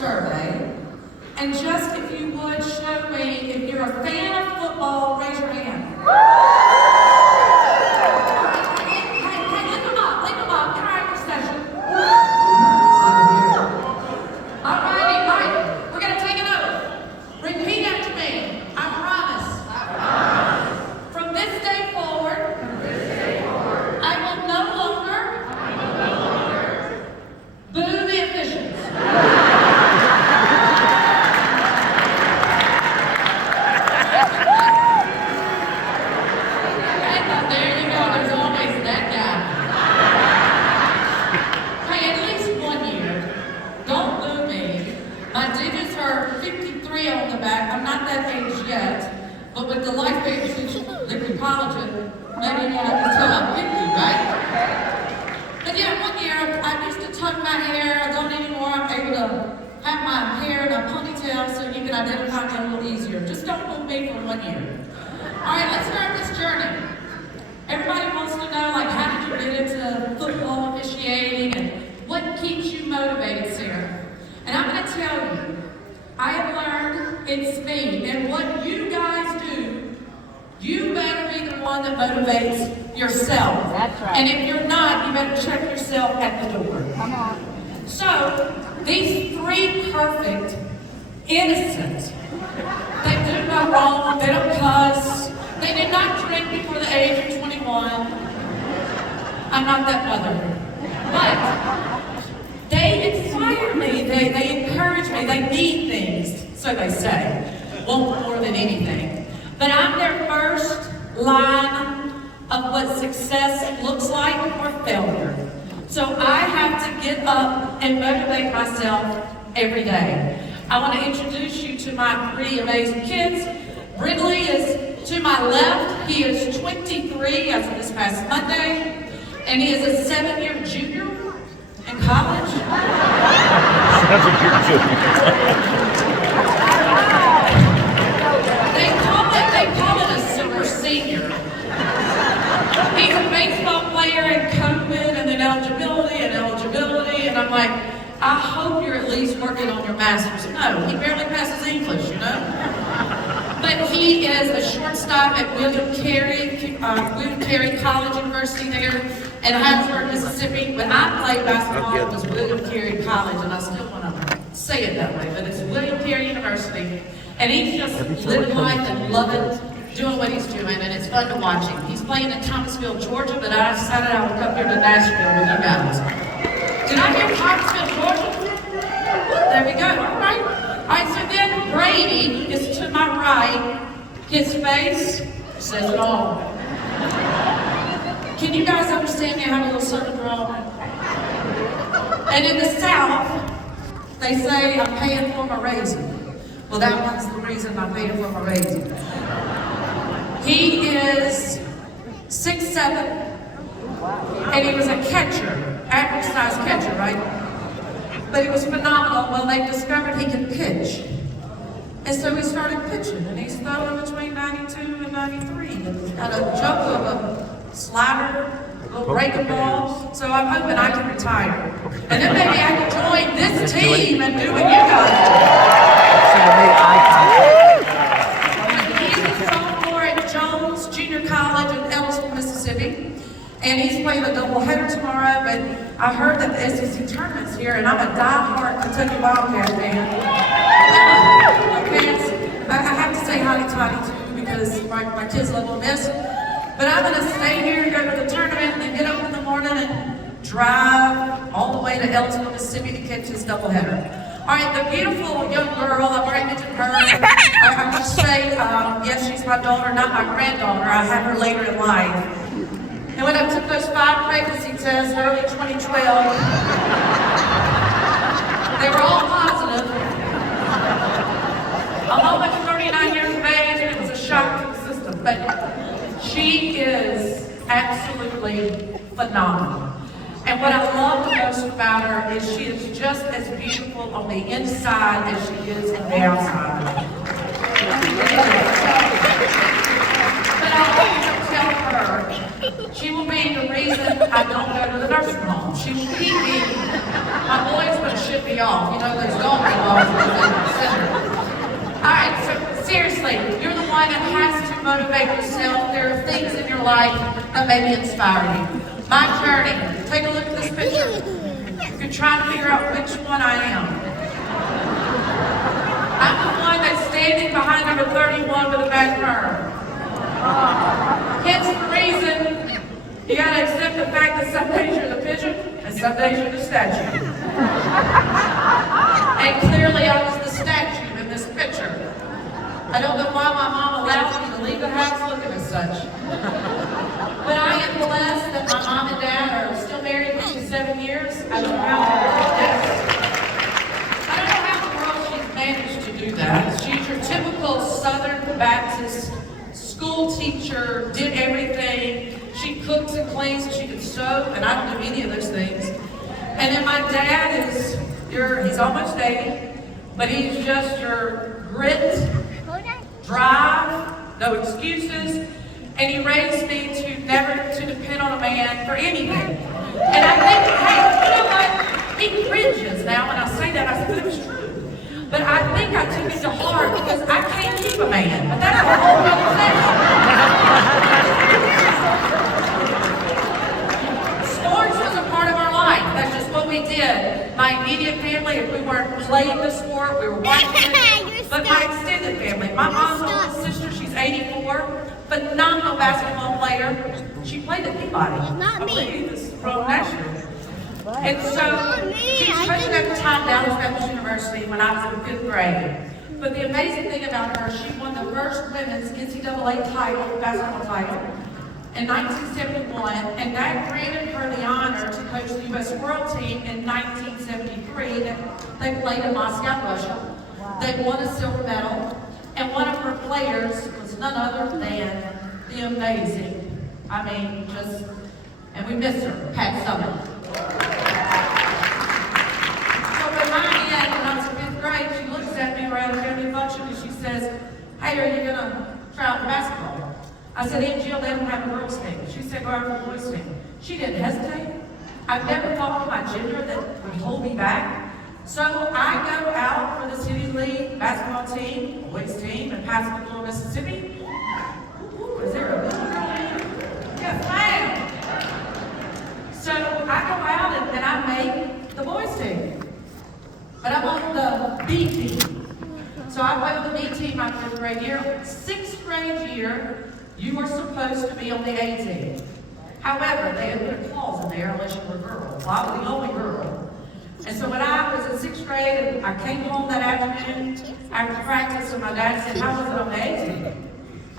survey. And just if you would show me, if you're a fan of football, raise your hand. Hey, leave them up. Interact session. All right, we're going to take an oath. Repeat after me. I promise. From this day forward, I will no longer boo the officials. There you go, there's always that guy. Hey, at least 1 year. Don't boo me. My digits are 53 on the back. I'm not that age yet. But with the LifeVantage collagen, maybe you can tell I'm 50, right? But yeah, 1 year, I used to tuck my hair. I don't anymore. I'm able to have my hair in a ponytail so you can identify me a little easier. Just don't boo me for 1 year. All right, let's start this journey. Everybody wants to know, like, how did you get into football officiating and what keeps you motivated, Sarah? And I'm going to tell you, I have learned it's me. And what you guys do, you better be the one that motivates yourself. That's right. And if you're not, you better check yourself at the door. Come on. So, these three perfect, innocent, they do no wrong, they don't cuss, they did not drink before the age of 21. I'm not that mother. But they inspire me, they encourage me, they need things, so they say. Want more than anything. But I'm their first line of what success looks like or failure. So I have to get up and motivate myself every day. I want to introduce you to my three amazing kids. Brindley is to my left. He is 23 as of this past Monday, and he is a 7-year junior in college. 7-year junior. They call it a super senior. He's a baseball player in COVID and then eligibility, and I'm like, I hope you're at least working on your master's. No, he barely passes English, you know? But he is a shortstop at William Carey College University there in Hattiesburg, Mississippi. When I played basketball, it was William Carey College, and I still want to say it that way, but it's William Carey University. And he's just living life and loving doing what he's doing, and it's fun to watch him. He's playing in Thomasville, Georgia, but I decided I would come here to Nashville with you guys. Did I hear Thomasville, Georgia? There we go. All right, so then Brady is to my right. His face says it all. Can you guys understand me? I have a little southern drawl. And in the South, they say I'm paying for my raisin. Well, that one's the reason I'm paying for my raisin. He is 6'7", and he was a catcher, average size catcher, right? But he was phenomenal. Well, they discovered he could pitch. And so he started pitching, and he's throwing between 92 and 93. And got a jump of a slider, a little breaking ball. So I'm hoping I can retire. And then maybe I can join this team and do what you guys do. He's a sophomore at Jones Junior College in Ellisville, Mississippi. And he's playing a doubleheader tomorrow, but I heard that the SEC tournament's here, and I'm a die-hard Kentucky Wildcat fan. I have to say hotty toddy too, because my kids love Ole Miss. But I'm going to stay here and go to the tournament, and then get up in the morning and drive all the way to Ellisville, Mississippi to catch this doubleheader. All right, the beautiful young girl, I've already mentioned her. I must say, yes, she's my daughter, not my granddaughter. I had her later in life. And when I took those 5 pregnancy tests early 2012, they were all positive. I'm only 39 years of age, and it was a shock to the system. But she is absolutely phenomenal. And what I love the most about her is she is just as beautiful on the inside as she is on the outside. But I also tell her, she will be the reason I don't go to the nursing home. She will keep me, my boys would ship me off. You know, those golf balls. it has to motivate yourself. There are things in your life that maybe inspire you. My journey, take a look at this picture. You're trying to figure out which one I am. I'm the one that's standing behind number 31 with a back burn. Hence the reason you gotta accept the fact that some days you're the pigeon and some days you're the statue. And clearly I was the statue in this picture. I don't know why my mom allowed me to leave the house looking as such. But I am blessed that my mom and dad are still married 57 years. I don't know how in the world she's managed to do that. She's your typical Southern Baptist school teacher, did everything. She cooks and cleans and she can sew, and I don't do any of those things. And then my dad is he's almost 80, but he's just your grit, drive, no excuses, and he raised me to never to depend on a man for anything. And I think, hey, you know what? He cringes now when I say that. I said, it was true. But I think I took it to heart because I can't keep a man. But that's a whole other thing. Sports was a part of our life. That's just what we did. My immediate family, if we weren't playing the sport, we were watching it. But my extended family, my mom's older sister, she's 84, phenomenal basketball player. She played at Peabody. Not me. From Nashville. And so, she was coaching at the time down at Baptist University when I was in 5th grade. But the amazing thing about her, she won the first women's NCAA title, basketball title, in 1971, and that granted her the honor to coach the U.S. World Team in 1973. They played in Moscow, Russia. They won a silver medal, and one of her players was none other than the amazing, and we miss her, Pat Summitt. So when I was in 5th grade, she looks at me around the family function and she says, hey, are you gonna try out for basketball? I said, Aunt Jill, they don't have a girls' team. She said, go out for the boys' team. She didn't hesitate. I've never thought of my gender that would hold me back. So I go out for the City League basketball team, boys' team, in Pascagoula, Mississippi. Ooh, is there a little girl in here? Yes, ma'am. So I go out and I make the boys' team. But I'm on the B team. So I play with the B team my 5th grade year. 6th grade year, you were supposed to be on the A team. However, they had put a clause in there unless you were a girl. Well, I was the only girl. And so when I was in 6th grade, and I came home that afternoon after practice, and my dad said, how was it on the A team?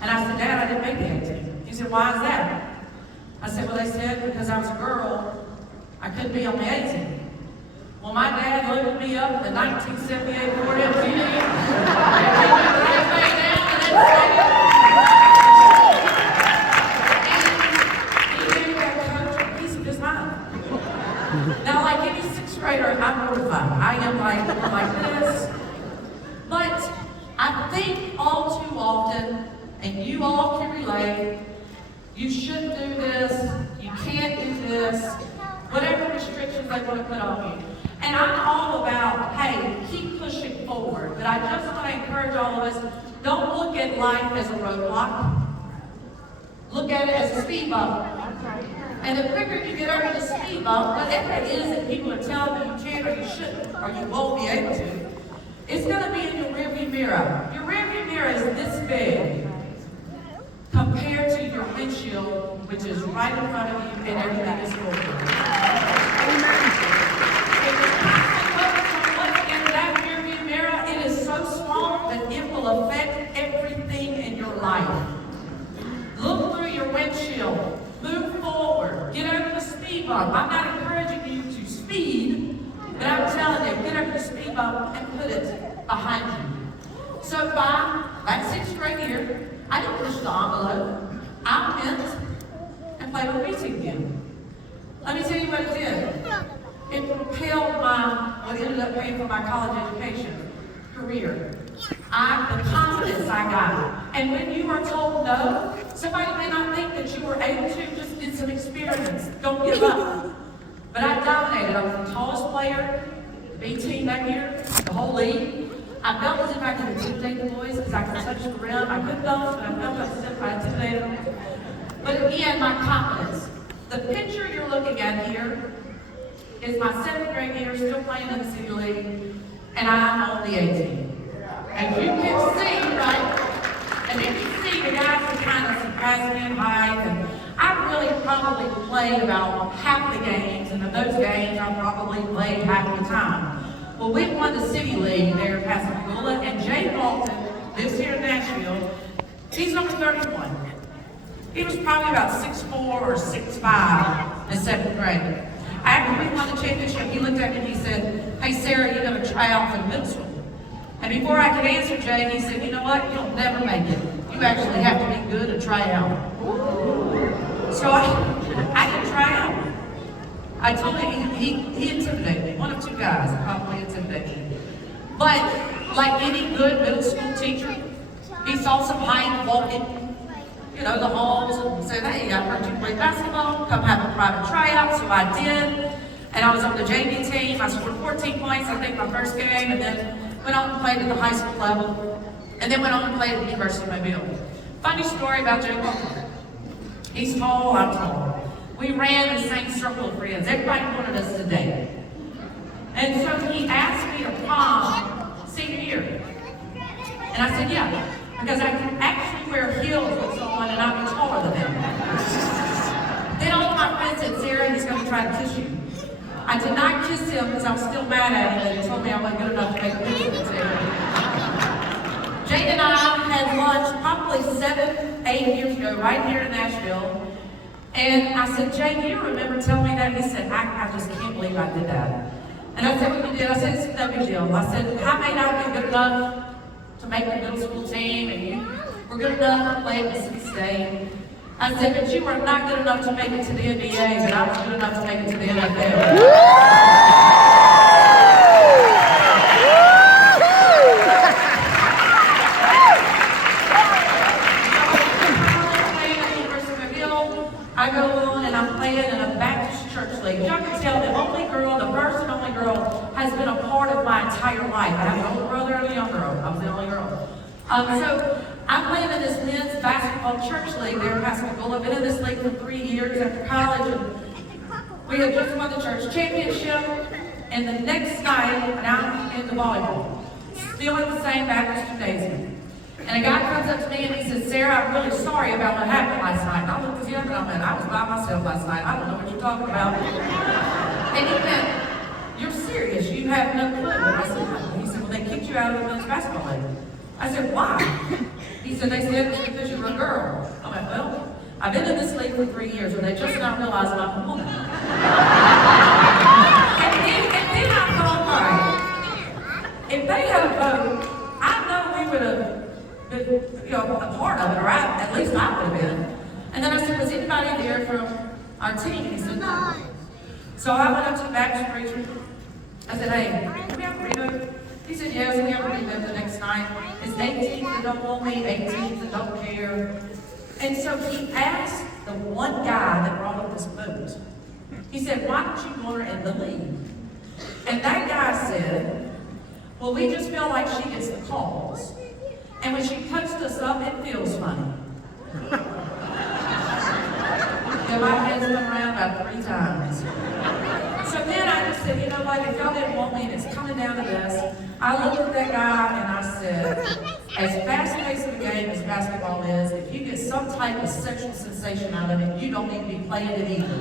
And I said, Dad, I didn't make the A team. He said, why is that? I said, well, they said because I was a girl, I couldn't be on the A team. Well, my dad loaded me up in the 1978 Ford MTV. Now, like any 6th grader, I'm mortified. I am like this. But I think all too often, and you all can relate, you shouldn't do this, you can't do this, whatever restrictions they want to put on you. And I'm all about, hey, keep pushing forward. But I just want to encourage all of us, don't look at life as a roadblock. Look at it as a speed bump. And the quicker you get over the speed bump, whatever it is that people are telling you you can or you shouldn't, or you won't be able to, it's going to be in your rearview mirror. Your rearview mirror is this big compared to your windshield, which is right in front of you, and everything is forward. If you're constantly focused on what's in that rearview mirror, it is so small that it will affect everything in your life. Look through your windshield. Move forward. Get over the speed bump. I'm not encouraging you to speed, but I'm telling you, get over the speed bump and put it behind you. So by that 6th grade year, I didn't push the envelope. I went and played with the B team again. Let me tell you what it did. It propelled what ended up paying for my college education, career. The confidence I got. And when you are told no, somebody may not think that you were able to, just get some experience. Don't give up. But I dominated. I was the tallest player, the B team that year, the whole league. I felt as if I could intimidate the boys because I could touch the rim. I couldn't dunk, but I felt as if I intimidated them. But again, my confidence. The picture you're looking at here is my 7th grade year, still playing in the city league, and I'm only 18. And you can see, right? And you can see the guys who kind of surprised me in height. And I really probably played about half the games, and in those games I probably played half the time. Well, we won the city league there in Pascagoula, and Jay Walton lives here in Nashville. He's number 31. He was probably about 6'4" or 6'5" in 7th grade. After we won the championship, he looked at me and he said, "Hey Sarah, you gotta try out for the middle school." And before I could answer Jay, he said, "You know what? You'll never make it. You actually have to be good and try out." So I didn't try out. I told him he intimidated me. One of 2 guys probably intimidated me. But like any good middle school teacher, he saw some height walking, the halls, and said, "Hey, I heard you play basketball. Come have a private tryout." So I did, and I was on the JV team. I scored 14 points, I think, my first game, and then went on and played at the high school level, and then went on and played at the University of Mobile. Funny story about Jay Walker. He's tall, I'm tall. We ran the same circle of friends. Everybody wanted us to date. And so he asked me to prom senior year. And I said, yeah, because I can actually wear heels with someone and I'm taller than them. Then all of my friends said, "Sarah, he's going to try to kiss you." I did not kiss him because I was still mad at him that he told me I wasn't good enough to make a picture with Sarah. Jade and I had lunch probably 7, 8 years ago right here in Nashville. And I said, "Jay, do you remember telling me that?" He said, I just can't believe I did that. And I said, "What you did?" I said, "It's no big deal." I said, "I may not be good enough to make the middle school team, and you were good enough to play at Mississippi State." I said, "But you were not good enough to make it to the NBA, but I was good enough to make it to the NFL." I go on and I'm playing in a Baptist church league. Y'all can tell the first and only girl has been a part of my entire life. I have an older brother and a young girl. I was the only girl. So I'm playing in this men's basketball church league there in Pascagoula. I've been in this league for 3 years after college. And we had just won the church championship. And the next night, now I'm into volleyball. Still at the same Baptist gymnasium. And a guy comes up to me and he says, "Sarah, I'm really sorry about what happened last night." And I looked at him and I went, "I was by myself last night. I don't know what you're talking about." And he went, "You're serious? You have no clue." And I said, "No." He said, "Well, they kicked you out of the men's basketball league." I said, "Why?" He said, "They said it's because you were a girl." I went, "Well, I've been in this league for 3 years and they just now realizing I'm a woman." and then I thought, all right, if they had a vote, I know we would have been, a part of it, or at least I would have been. And then I said, "Was anybody there from our team?" He said, "No." So I went up to the Baptist preacher. I said, "Hey, can we have a revote?" He said, "Yes, we have a revote the next night. It's 18s that don't want me, 18s that don't care." And so he asked the one guy that brought up this vote. He said, "Why don't you want her in the league?" And that guy said, "Well, we just feel like she gets the calls. And when she puts us up, it feels funny." My head's been around about 3 times. So then I just said, "You know what, if y'all didn't want me and it's coming down to this," I looked at that guy and I said, "As fast-paced of a game as basketball is, if you get some type of sexual sensation out of it, you don't need to be playing it either."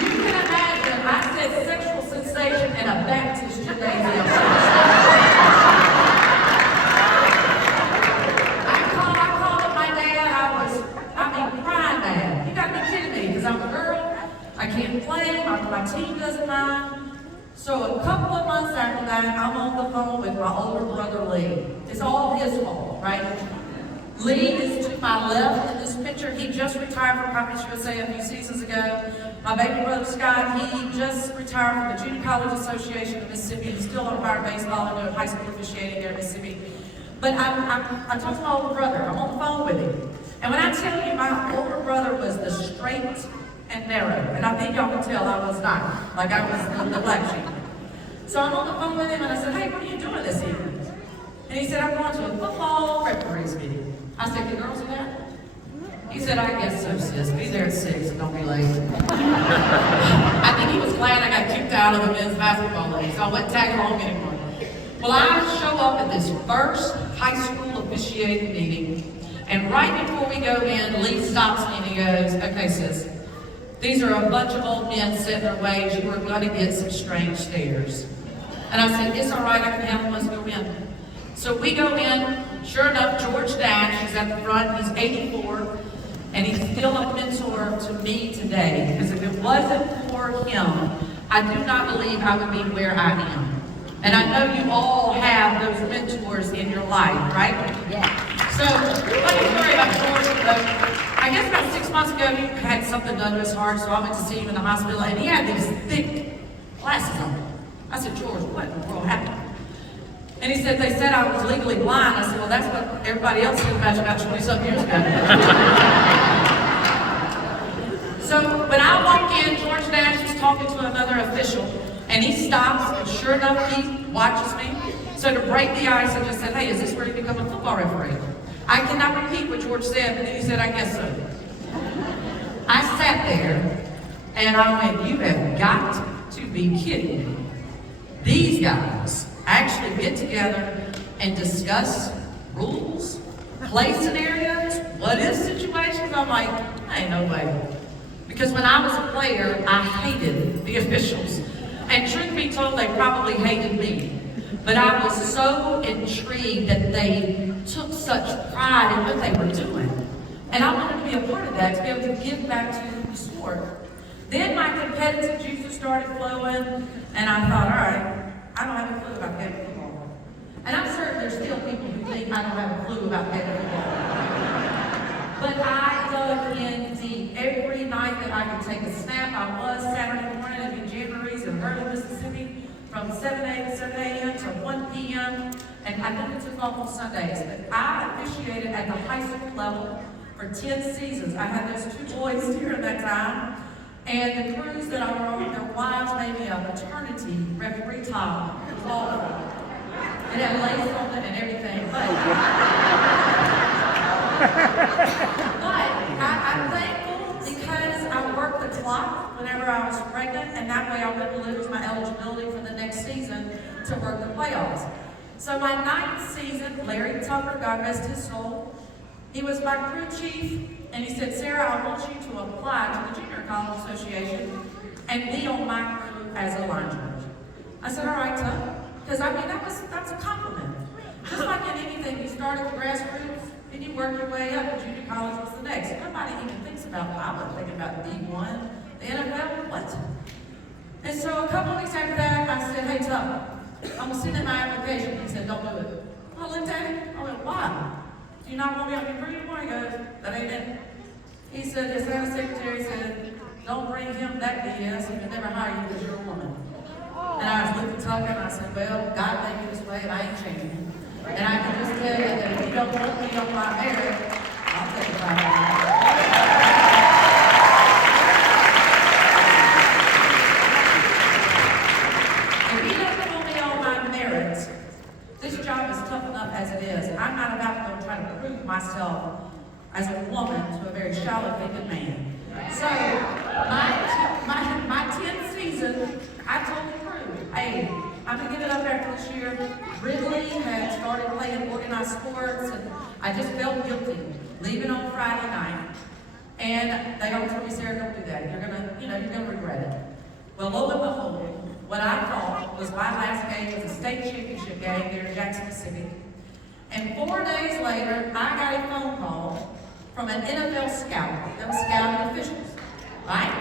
You can imagine, I said sexual sensation in a Baptist gymnasium. I'm a girl, I can't play, my team doesn't mind. So a couple of months after that, I'm on the phone with my older brother, Lee. It's all his fault, right? Lee is to my left in this picture. He just retired from Conference USA a few seasons ago. My baby brother, Scott, he just retired from the Junior College Association of Mississippi. He's still on fire baseball and doing high school officiating there in Mississippi. But I talked to my older brother. I'm on the phone with him. And when I tell you my older brother was the straight and narrow, and I think y'all can tell I was not, like I was the black sheep. So I'm on the phone with him and I said, hey, what are you doing this evening? And he said, I'm going to a football referees meeting. I said, the girls are there? He said, I guess so, sis. Be there at 6 and don't be late. I think he was glad I got kicked out of the men's basketball league, so I went tag along anymore. Well, I show up at this first high school officiating meeting, and right before we go in, Lee stops me and he goes, okay, sis, these are a bunch of old men setting their ways. You are going to get some strange stares. And I said, it's all right, I can handle it, let's go in. So we go in, sure enough, George Dash is at the front, he's 84, and he's still a mentor to me today, because if it wasn't for him, I do not believe I would be where I am. And I know you all have those mentors in your life, right? Yeah. So, funny story about George. I guess about 6 months ago, he had something done to his heart, so I went to see him in the hospital, and he had these thick glasses on. I said, George, what in the world happened? And he said, they said I was legally blind. I said, well, that's what everybody else said about 20-something years ago. So when I walk in, George Dash is talking to another official, and he stops, and sure enough, he watches me. So to break the ice, I just said, hey, is this where you become a football referee? I cannot repeat what George said, but then he said, I guess so. I sat there, and I went, you have got to be kidding me. These guys actually get together and discuss rules, play scenarios, what-if situations. I'm like, ain't no way. Because when I was a player, I hated the officials. And truth be told, they probably hated me. But I was so intrigued that they took such pride in what they were doing. And I wanted to be a part of that, to be able to give back to the sport. Then my competitive juices started flowing, and I thought, all right, I don't have a clue about Gaelic football. And I'm certain there's still people who think I don't have a clue about Gaelic football. But I dug in deep. Every night that I could take a snap, I was Saturday morning in Jamborees in Vernon, Mississippi, from 7 a.m. to 1 p.m. And I never took off on Sundays. But I officiated at the high school level for 10 seasons. I had those 2 boys during that time. And the crews that I were on, their wives made me a maternity referee top. It was awful. It had lace on it and everything. But I'm thankful because I worked the clock whenever I was pregnant, and that way I wouldn't lose my eligibility for the next season to work the playoffs. So my 9th season, Larry Tucker, God rest his soul, he was my crew chief, and he said, Sarah, I want you to apply to the Junior College Association and be on my crew as a line judge. I said, all right, Tuck, because I mean, that's a compliment. Just like in anything, you start at the grassroots, and you work your way up, and junior college was the next. Nobody even thinks about, I wasn't thinking about D1, the NFL, what? And so a couple of weeks after that, I said, hey, Tuck, I'm gonna send in my application. He said, don't do it. I looked at him, I went, why? Do you not want me on your crew anymore? He goes, that ain't it. He said, the Atlanta secretary said, don't bring him that BS, he could never hire you because you're a woman. And I was looking at Tucker and I said, well, God made me this way and I ain't changing. And I can just tell you that if you don't want me on my merit, I'll take it back. If you don't want me on my merit, this job is tough enough as it is. I'm not about to go try to prove myself as a woman to a very shallow-thinking man. So, my 10th season, I told the crew, hey, I'm gonna give it up after this year. Ridley had started playing organized sports, and I just felt guilty leaving on Friday night. And they all told me, Sarah, don't do that. You're gonna regret it. Well, lo and behold, what I thought was my last game was a state championship game there in Jackson, Mississippi. And 4 days later, I got a phone call from an NFL scout that was scouting officials, right?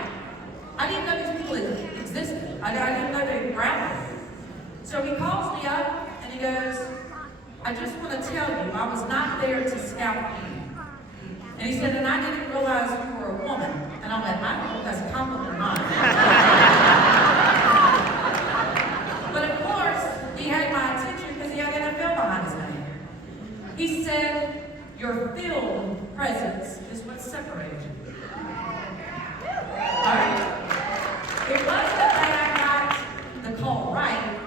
I didn't know these people existed. I didn't know they were out there. So he calls me up and he goes, I just want to tell you, I was not there to scout you. And he said, and I didn't realize you were a woman. And I went, I don't know if that's a compliment or not. But of course, he had my attention because he had NFL behind his name. He said, your field presence is what separates you. All right? It wasn't that I got the call right.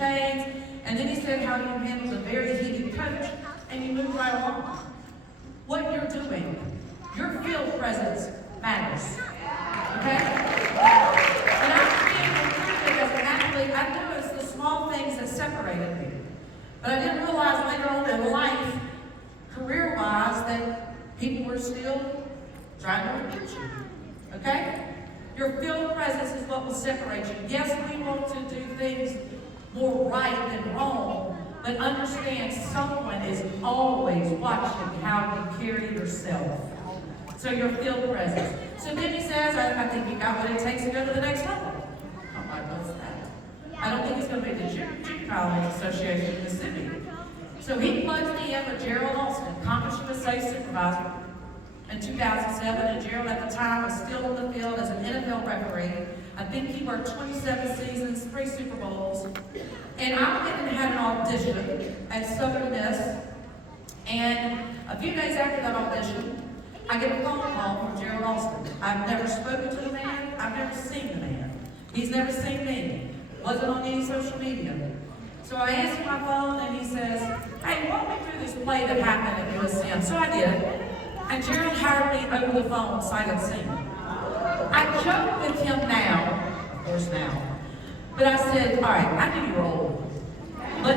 chains. And then he said how you handled a very heated coach, and you moved right along. What you're doing, your field presence matters. Okay? When I was being recruited as an athlete, I knew it was the small things that separated me. But I didn't realize later on in life, career-wise, that people were still trying to recruit you. Okay? Your field presence is what will separate you. Yes, we want to do things more right than wrong, but understand someone is always watching how you carry yourself. So your field presence. So then he says, I think you got what it takes to go to the next level. I'm like, what's that? I don't think it's going to be the Junior College Association in Mississippi. So he plugs me in with Gerald Austin, Conference USA supervisor, in 2007, and Gerald at the time was still on the field as an NFL referee. I think he worked 27 seasons, 3 Super Bowls. And I went and had an audition at Southern Miss. And a few days after that audition, I get a phone call from Gerald Austin. I've never spoken to the man. I've never seen the man. He's never seen me. Wasn't on any social media. So I answered my phone and he says, hey, walk me through this play that happened at USM. So I did. And Gerald hired me over the phone, sight unseen. I joke with him now, of course now, but I said, all right, I knew you were old. But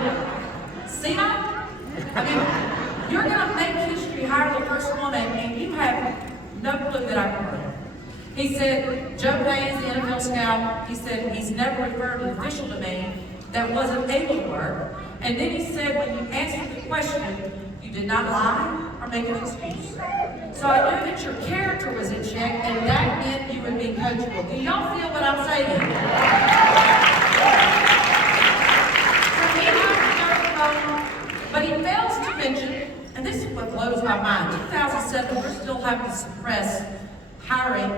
see now? I mean, you're gonna make history, hire the first woman, and you have no clue that I can work. He said, Joe Hayes, the NFL scout, he said he's never referred an official to me that wasn't able to work. And then he said, when you answered the question, you did not lie or make an excuse. So I knew that your character was in check, and that meant you would be coachable. Do y'all feel what I'm saying? So he hired but he fails to mention, and this is what blows my mind, 2007, we're still having to suppress hiring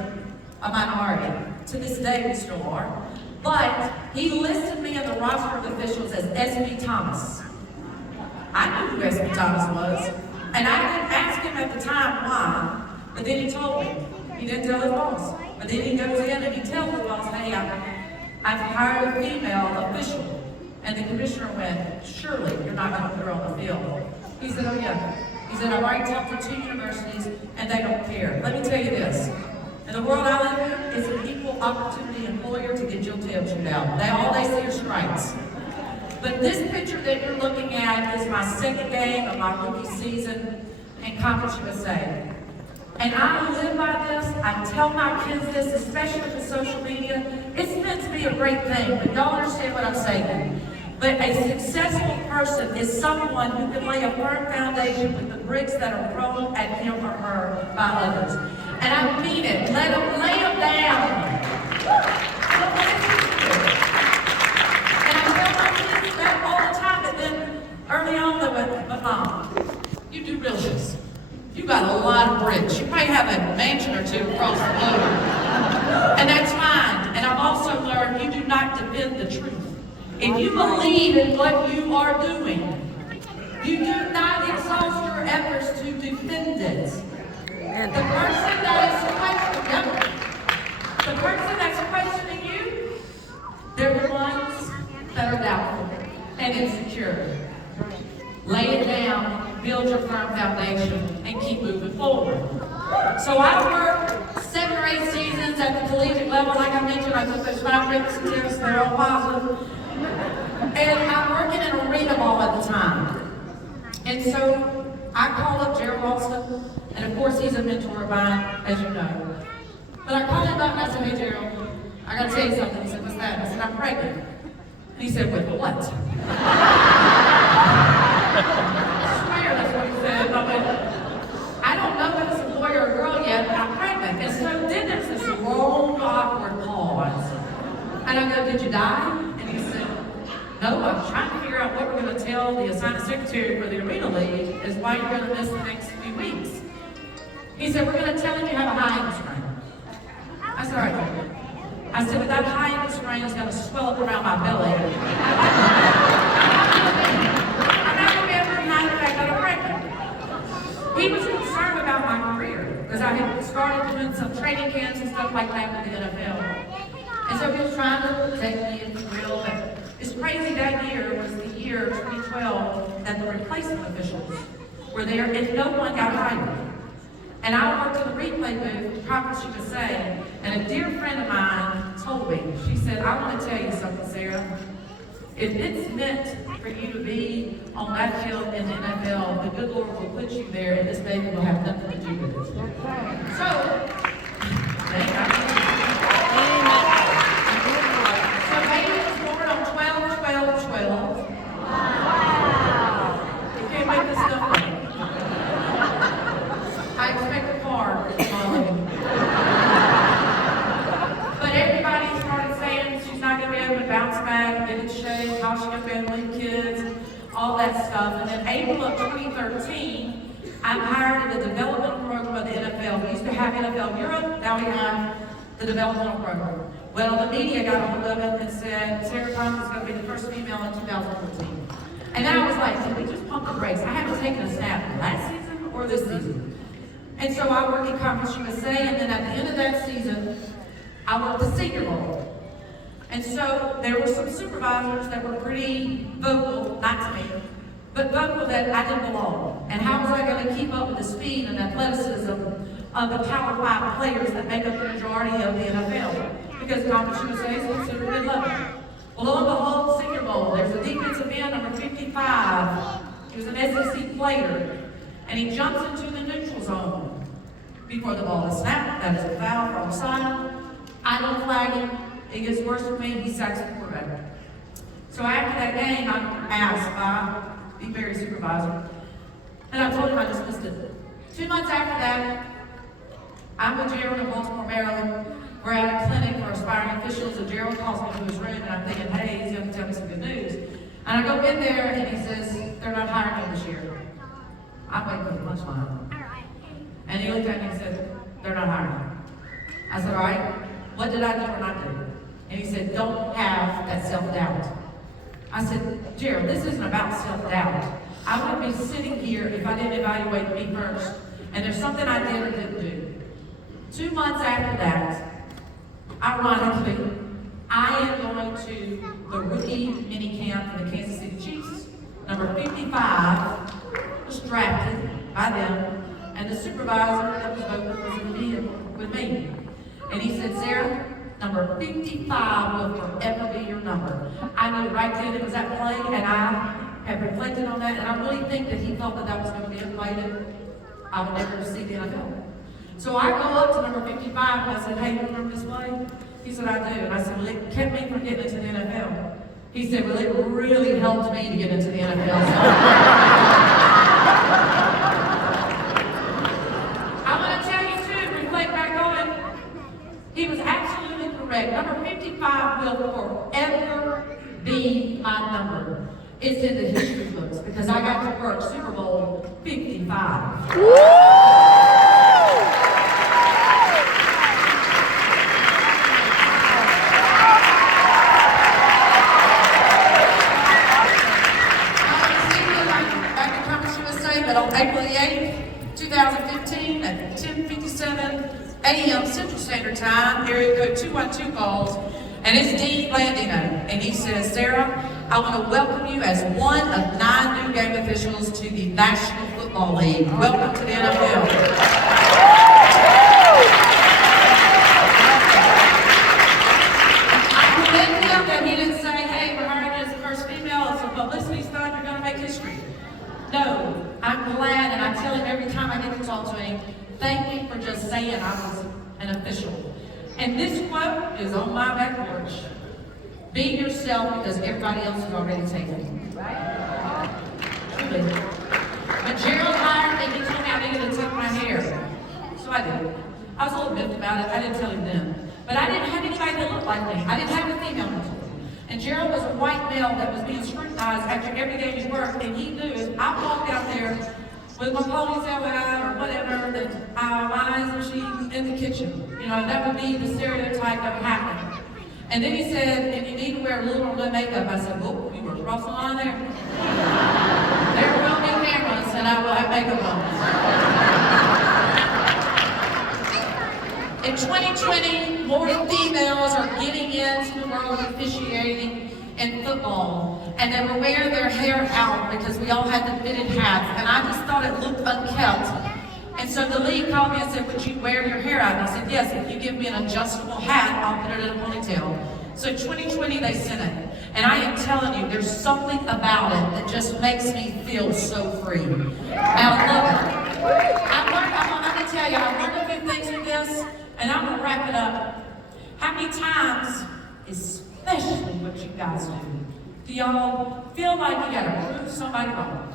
a minority. To this day, we still are. But he listed me in the roster of officials as S.B. Thomas. I knew who S.B. Thomas was, and I didn't ask him at the time why, but then he told me. He didn't tell his boss. But then he goes in and he tells his boss, hey, I've hired a female official. And the commissioner went, surely you're not going to put her on the field. He said, oh yeah. He said, I've already talked to 2 universities, and they don't care. Let me tell you this. In the world I live in, it's an equal opportunity employer to get your tail chewed out. All they see are strikes. But this picture that you're looking at is my 2nd game of my rookie season in Conference USA. And I live by this. I tell my kids this, especially with social media. It's meant to be a great thing, but y'all understand what I'm saying. But a successful person is someone who can lay a firm foundation with the bricks that are thrown at him or her by others. And I mean it. Let them lay them down. And I tell my kids that all the time, but then early on they went, but Mom, you do realize you got a lot of bricks. You might have a mansion or 2 across the globe. And that's fine. And I've also learned you do not defend the truth. If you believe in what you are doing, you do not exhaust your efforts to defend it. The person that's questioning you, they're the ones that are doubtful and insecure. Lay it down, build your firm foundation, and keep moving forward. So I worked 7 or 8 seasons at the collegiate level. Like I mentioned, I took those 5 pregnancy tests, they're all positive. And I'm working in arena ball at the time. And so I call up Gerald Austin, and of course he's a mentor of mine, as you know. But I called him up and I said, hey Gerald, I gotta tell you something. He said, what's that? I said, I'm pregnant. And he said, wait, what? I swear that's what he said. I don't know if it's a boy or a girl yet, but I'm pregnant. And so then there's this long, awkward pause. And I go, did you die? And he said, no, I'm trying to figure out what we're going to tell the assignment secretary for the Arena League is why you're going to miss the next few weeks. He said, we're going to tell him you have a high ankle sprain. I said, all right. I said, but that high ankle sprain is going to swell up around my belly. I'm not going to be able to deny the fact that I'm pregnant. He was concerned about my career because I had started doing some training camps and stuff like that with the NFL. And so he was trying to protect me and real. But it's crazy that year. year 2012 that the replacement officials were there and no one got hired. And I worked in the replay booth, proper she was saying, and a dear friend of mine told me, she said, I want to tell you something, Sarah. If it's meant for you to be on that field in the NFL, the good Lord will put you there and this baby will have nothing to do with it. So, baby was born on 12/12/12. You can't make this stuff up. I expect a car. But everybody started saying she's not going to be able to bounce back, get in shape, how she's going to be able to leave kids, all that stuff. And then April of 2013, I'm hired in the developmental program of the NFL. We used to have NFL Europe, now we have the developmental program. Well, the media got a hold of it and said, Sarah Thomas is going to be the first female in 2014. And then I was like, can we just pump the brakes? I haven't taken a snap last season or this season. And so I worked in Conference USA, and then at the end of that season, I worked the Senior Bowl. And so there were some supervisors that were pretty vocal, not to me, but vocal that I didn't belong. And how was I going to keep up with the speed and athleticism of the Power 5 players that make up the majority of the NFL? Because Conference USA is considered mid-level. Well, lo and behold, Senior Bowl, there's a defensive end, number 55. He was an SEC player. And he jumps into the neutral zone before the ball is snapped. That is a foul for offside. I don't flag him. It gets worse for me. He sacks the quarterback. So after that game, I'm asked by the Berry supervisor, and I told him I just missed it. 2 months after that, I'm with Gerald in Baltimore, Maryland. We're at a clinic for aspiring officials, and Gerald calls me to his room, and I'm thinking, hey, he's going to tell me some good news. And I go in there, and he says, they're not hiring me this year. I'm waiting for the punchline. And he looked at me and said, they're not hiring. I said, all right, what did I do or not do? And he said, don't have that self-doubt. I said, Gerald, this isn't about self-doubt. I wouldn't be sitting here if I didn't evaluate me first. And there's something I did or didn't do. 2 months after that, ironically, I am going to the rookie mini camp for the Kansas City Chiefs. Number 55 was drafted by them, and the supervisor that was voting was in the vehicle with me. And he said, Sarah, number 55 will forever be your number. I knew right then it was that play, and I have reflected on that, and I really think that he thought that that was going to be invited. I would never see the NFL. So I go up to number 55 and I said, hey, you remember this play? He said, I do. And I said, well, it kept me from getting into the NFL. He said, well, it really helped me to get into the NFL. I want to tell you too, reflect back on it. He was absolutely correct. Number 55 will forever be my number. It's in the history books because I got to work Super Bowl 55. Woo! But on April the 8th, 2015, at 10:57 a.m. Central Standard Time, area code 212 calls, and it's Dean Blandino, and he says, Sarah, I want to welcome you as one of 9 new game officials to the National Football League. Welcome to the NFL. I commend him that he didn't say, hey, we're hiring you as the first female. It's a publicity stunt, you're going to make history. No, I'm glad, and I tell him every time I get to talk to him, thank you for just saying I was an official. And this quote is on my back porch. Be yourself because everybody else is already taken. Right? Truly. When Gerald hired me, he told me I needed to tuck my hair. So I did. I was a little miffed about it. I didn't tell him then. But I didn't have anybody that looked like me. I didn't have a female mentor. And Gerald was a white male that was being scrutinized after every day he worked, and he knew if I walked out there with my ponytail out or whatever, that my eyes and she's in the kitchen. You know, that would be the stereotype that would happen. And then he said, and you need to wear little or no makeup. I said, oh, you were crossing the line there. There will be cameras, and I will have makeup on. In 2020, more females are getting into the world of officiating in football. and they were wearing their hair out because we all had the fitted hats, and I just thought it looked unkept. And so the lead called me and said, would you wear your hair out? And I said, yes, if you give me an adjustable hat, I'll put it in a ponytail. So 2020, they sent it. And I am telling you, there's something about it that just makes me feel so free. And I love it. I'm going to tell you, I learned a few things with this, and I'm going to wrap it up. How many times, especially what you guys do y'all feel like you got to prove somebody wrong?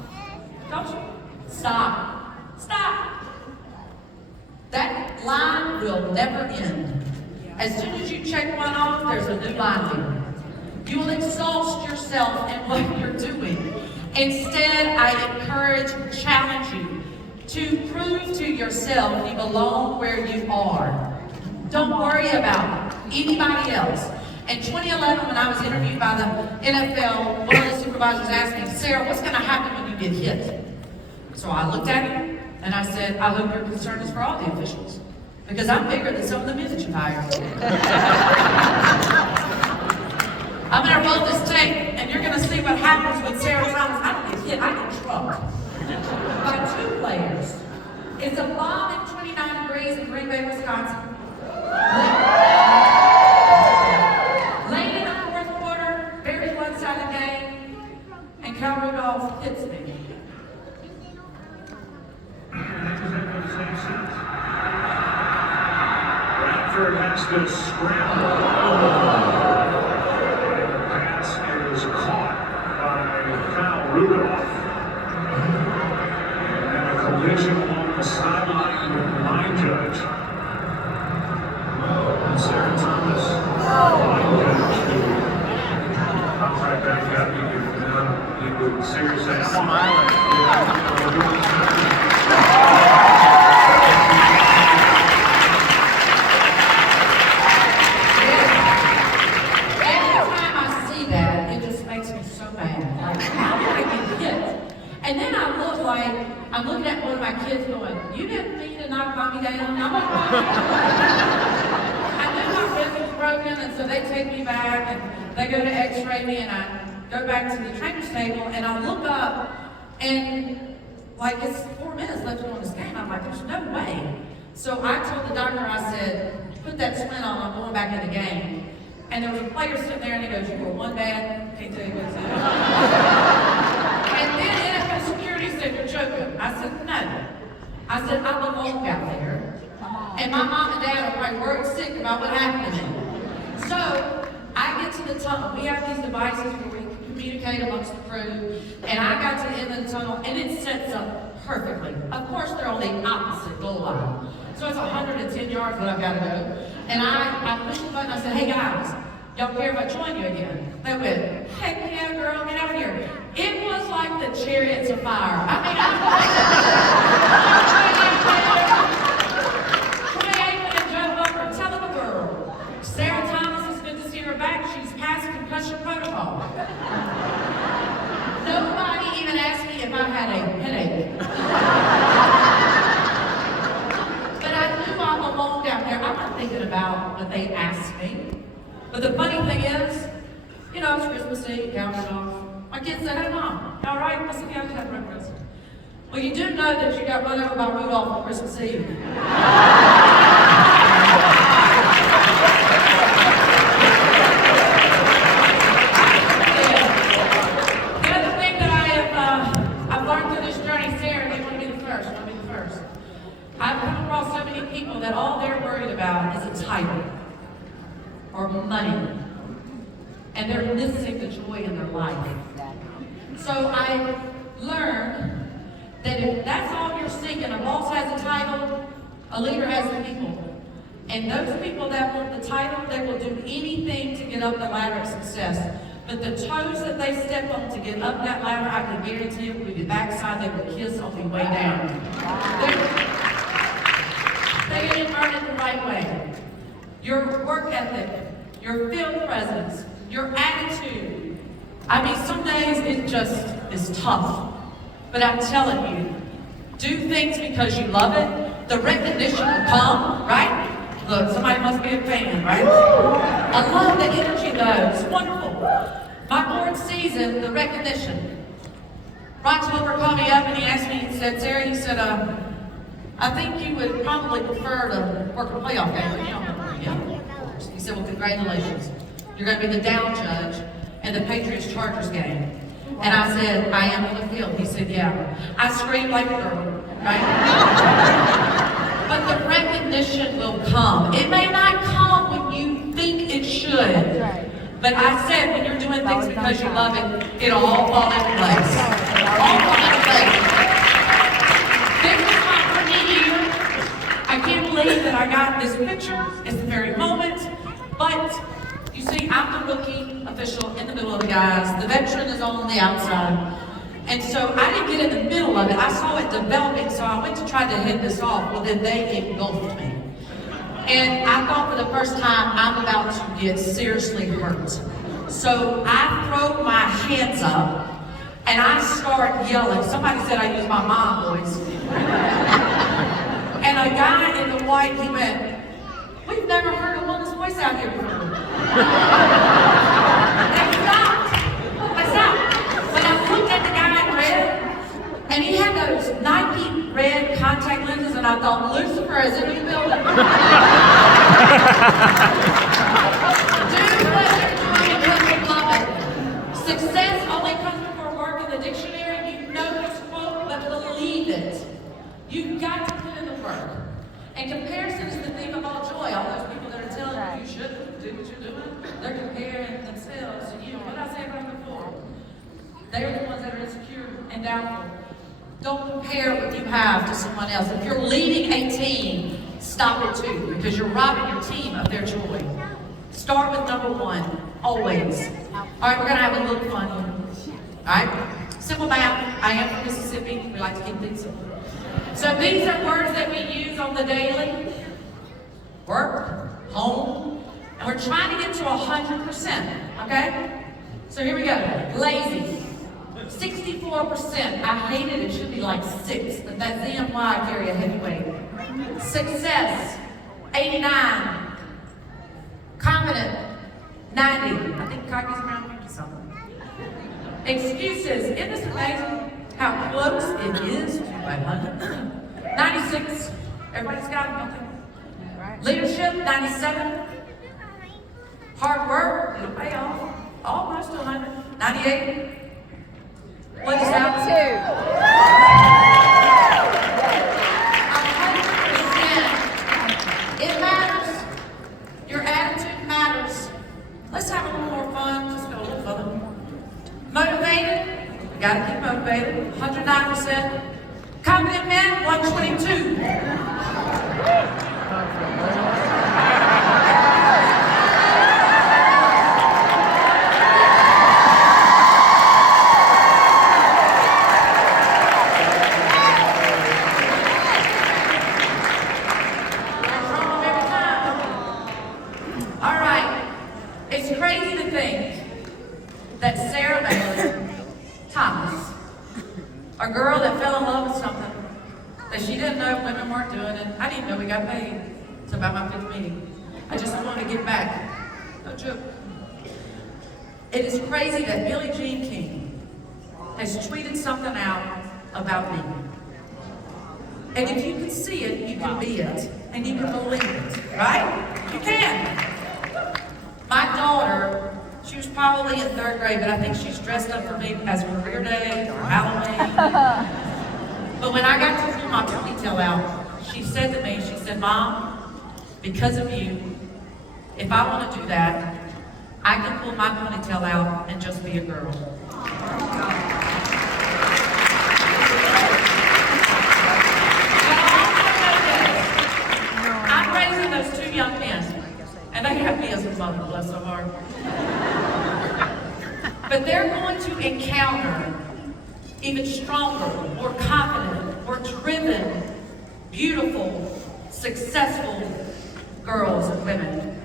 Don't you? Stop. Stop. That line will never end. As soon as you check one off, there's a new line here. You will exhaust yourself in what you're doing. Instead, I encourage and challenge you to prove to yourself you belong where you are. Don't worry about anybody else. In 2011, when I was interviewed by the NFL, one of the supervisors asked me, Sarah, what's going to happen when you get hit? So I looked at him and I said, I hope your concern is for all the officials, because I'm bigger than some of the men that you hired. I'm going to roll this tape, and you're going to see what happens when Sarah Thomas, I don't get hit, I get trucked by two players. It's a bomb at 29 degrees in Green Bay, Wisconsin. Late in the fourth quarter, very one-sided game, and Cal Rudolph hits me. Bradford has to scramble. Is caught by Kyle Rudolph, and a collision along the sideline with the line judge. And Sarah Thomas, line judge, who comes right back up. You would seriously say, smiling. I'm looking at one of my kids going, you didn't mean to knock mommy down. I'm like, I knew my rib was broken, and so they take me back, and they go to x-ray me, and I go back to the trainer's table, and I look up, and like it's 4 minutes left on this game. I'm like, there's no way. So I told the doctor, I said, put that splint on, I'm going back in the game. And there was a player sitting there, and he goes, you were one bad, can't tell you what's in it. And then NFL security said, you're joking. I said, no. I said, I belong out there. And my mom and dad are probably worried sick about what happened to me. So I get to the tunnel. We have these devices where we communicate amongst the crew. And I got to the end of the tunnel, and it sets up perfectly. Of course, they're on the opposite goal line. So it's 110 yards that I've got to go. And I pushed the button, I said, hey guys, y'all care if I join you again? They went, heck yeah girl, get out of here. It was like the Chariots of Fire. I mean, Troy Aikman and Joe Butler telling the girl, Sarah Thomas, it's good to see her back, she's past concussion protocol. Nobody even asked me if I had a headache. But I knew I belonged out there. I'm not thinking about what they asked me. But the funny thing is, you know, it's Christmas Eve, counting off. My kids said, hey mom, you all right? I said, yeah, I just had breakfast. Well, you do know that you got run over by Rudolph on Christmas Eve. The other thing that I've learned through this journey, Sarah, they want to be the first. I want to be the first. I've come across so many people that all they're worried about is a title or money, and they're missing the joy in their life. So I learned that if that's all you're seeking, a boss has a title, a leader has the people. And those people that want the title, they will do anything to get up the ladder of success. But the toes that they step on to get up that ladder, I can guarantee you, will be backside, they will kiss on the way down. They didn't earn it the right way. Your work ethic, your field presence, your attitude. I mean, some days it just is tough. But I'm telling you, do things because you love it. The recognition will come, right? Look, somebody must be a fan, right? I love the energy though, it's wonderful. My fourth season, the recognition. Ron Slover called me up and he asked me, he said, Sarah, he said, I think you would probably prefer to work a playoff game. You know, yeah, of course. He said, well, congratulations. You're going to be the down judge in the Patriots-Chargers game. And I said, I am on the field. He said, yeah. I screamed like a girl, right? But the recognition will come. It may not come when you think it should. But I said, when you're doing things because you love it, it'll all fall into place. All fall into place. This is my rookie year. I can't believe that I got this picture. It's the very moment. But you see, I'm the rookie official in the middle of the guys. The veteran is on the outside. And so I didn't get in the middle of it. I saw it developing, so I went to try to head this off. Well, then they engulfed me. And I thought for the first time, I'm about to get seriously hurt. So I throw my hands up, and I start yelling. Somebody said I use my mom voice. And a guy in the white, he went, we've never heard a woman's voice out here before. I stopped. But I looked at the guy in red, and he had those Nike red contact lenses, and I thought, Lucifer is in the building. Do what you're doing because you love it. Success only comes before work in the dictionary. You know this quote, but believe it. You've got to put in the work. And comparison is the theme of all joy. All those people that are telling you shouldn't do what you're doing, they're comparing themselves to you. What did I say about them before? They're the ones that are insecure and doubtful. Don't compare what you have to someone else. If you're leading a team, stop it too, because you're robbing your team of their joy. Start with number one, always. All right, we're gonna have a little fun here. All right, simple math. I am from Mississippi. We like to keep things simple. So these are words that we use on the daily. Work, home, and we're trying to get to 100%, okay? So here we go, lazy. 64%, I hate it, it should be like 6, but that ZMY carry a heavy weight. Success, 89. Confident, 90. I think cocky's around 50 something. Excuses, isn't this amazing how close it is to 100? 96, everybody's got it, don't they? Leadership, 97. Hard work, it'll pay off, almost 100. 98. What is that? 100%. It matters. Your attitude matters. Let's have a little more fun. Just go a little further. Motivated. You gotta keep motivated. 109%. Confident men. 122. That Sarah Bailey Thomas, a girl that fell in love with something that she didn't know women weren't doing, and I didn't know we got paid. It's about my 5th meeting. I just wanted to get back. No joke. It is crazy that Billie Jean King has tweeted something out about me. And if you can see it, you can be it, and you can believe it, right? You can. My daughter, she was probably in 3rd grade, but I think she's dressed up for me as career day or Halloween. But when I got to pull my ponytail out, she said to me, she said, Mom, because of you, if I want to do that, I can pull my ponytail out and just be a girl. I'm raising those 2 young men, and they have me as a mother, bless their heart. But they're going to encounter even stronger, more confident, more driven, beautiful, successful girls and women.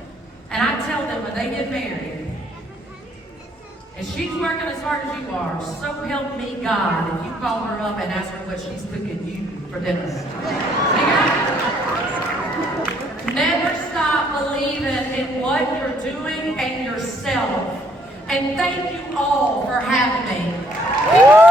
And I tell them when they get married, and she's working as hard as you are, so help me God if you call her up and ask her what she's cooking you for dinner. Never stop believing in what you're doing and yourself. And thank you all for having me.